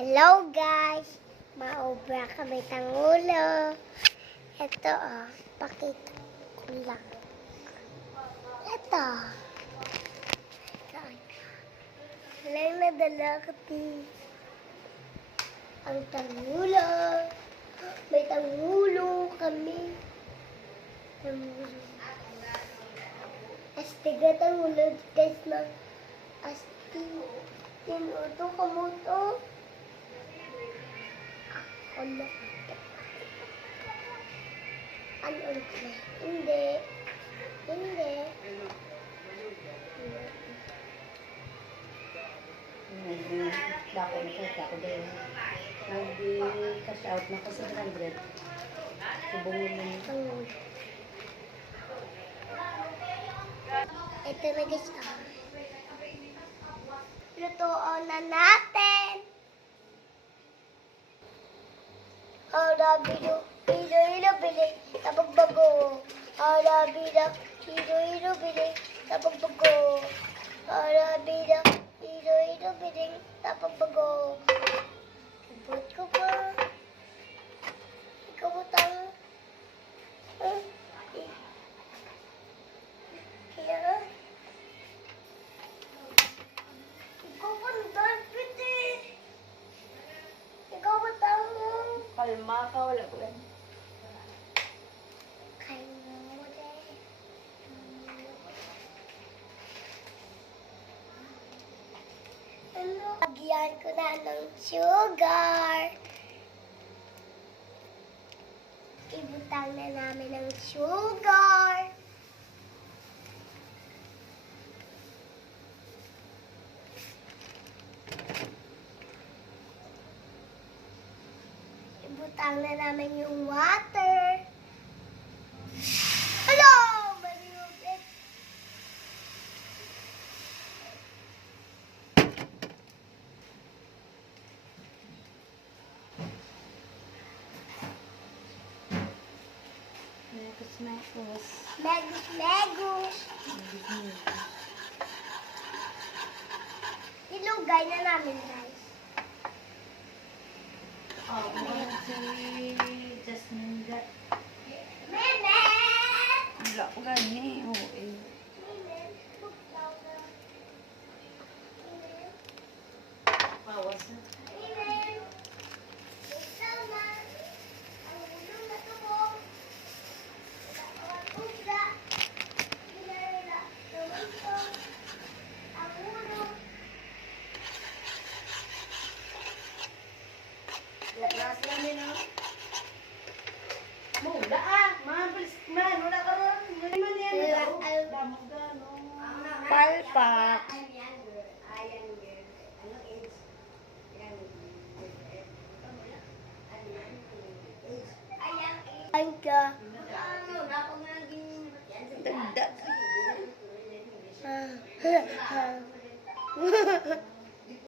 Hello guys! Maobra kami tangulo. Ito pakita ko lang. Ito. Lang nadala ko ang tangulo. May tangulo kami. Tangulo. Astiga tangulo guys na. Asti. Tinuto kamuto. Ano? Ano ulit na? Hindi. Hindi. Dako na siya, dako din. Nag-cash out na kasi 100. Subungin mo yung Tangulo. Ito na guys. Lutoon na natin. Halo, hilo, bili, tapagbago. Halo, hilo, bili, tapagbago. Halo, hilo, bili, tapagbago. Ibut ko ba? Ikaw butang. Kaya? Ikaw butang, piti. Ikaw butang mo. kalma ka, wala ko yan. Lagyan ko na ng sugar. Ibutang na namin ng sugar. Ibutang na namin yung water. Hello! Malupit. Megus. Megus. Ilugay na namin, guys. Si Jasmine ga. Meme! Wala ko gani. Oo eh. Pawas na. Last namin Mula mabilis man. Wala ka ron. Man yan. Damog gano'n. Palpak. Angka. Dagdag.